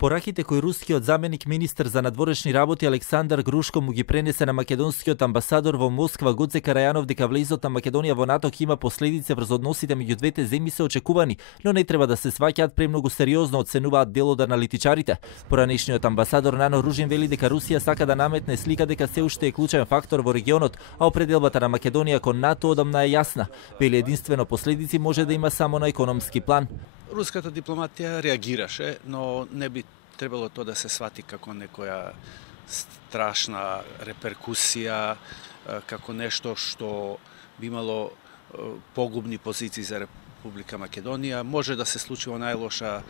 Пораките кои рускиот заменик министер за надворешни работи Александар Грушко му ги пренесе на македонскиот амбасадор во Москва Гоце Карајанов дека влезот на Македонија во НАТО ќе има последици врз односите меѓу двете земји се очекувани, но не треба да се сваќаат премногу сериозно, оценуваат дел од аналитичарите. Поранешниот амбасадор Нано Ружин вели дека Русија сака да наметне слика дека се уште е клучен фактор во регионот, а определбата на Македонија кон НАТО одамна е јасна. Вели единствено последици може да има само на економски план. Руската дипломатија реагираше, но не би требало тоа да се свати како некоја страшна реперкусија, како нешто што би имало погубни позиции за Република Македонија. Може да се случи во најлоша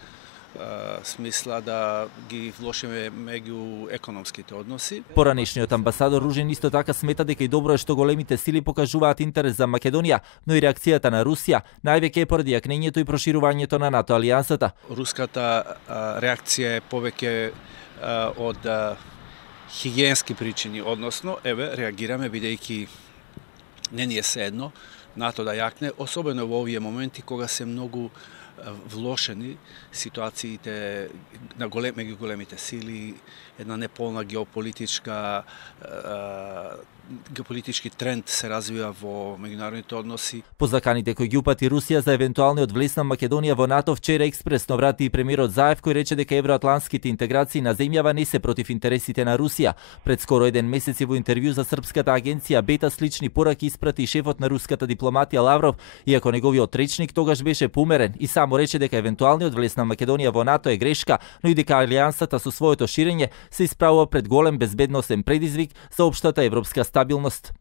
смисла да ги влошиме меѓу економските односи. Поранешниот амбасадор Ружин исто така смета дека и добро е што големите сили покажуваат интерес за Македонија, но и реакцијата на Русија највеќе е поради јакнењето и проширувањето на НАТО алијансата. Руската реакција е повеќе од хигиенски причини, односно реагираме бидејќи не ни е седно НАТО да јакне, особено во овие моменти кога се многу влошени ситуациите на меѓу големите сили, една неполна геополитички тренд се развива во меѓународните односи. По заканите кои ги упати Русија за евентуалниот влез на Македонија во НАТО, вчера експресно врати и премиерот Заев кој рече дека евроатлантските интеграции на земјава не се против интересите на Русија. Пред скоро еден месец и во интервју за српската агенција Бета слични пораки испрати шефот на руската дипломатија Лавров, иако неговиот речник тогаш беше поумерен и само рече дека евентуалниот влез на Македонија во НАТО е грешка, но и дека алијансата со своето ширење се исправува пред голем безбедносен предизвик за општата европска стабилност.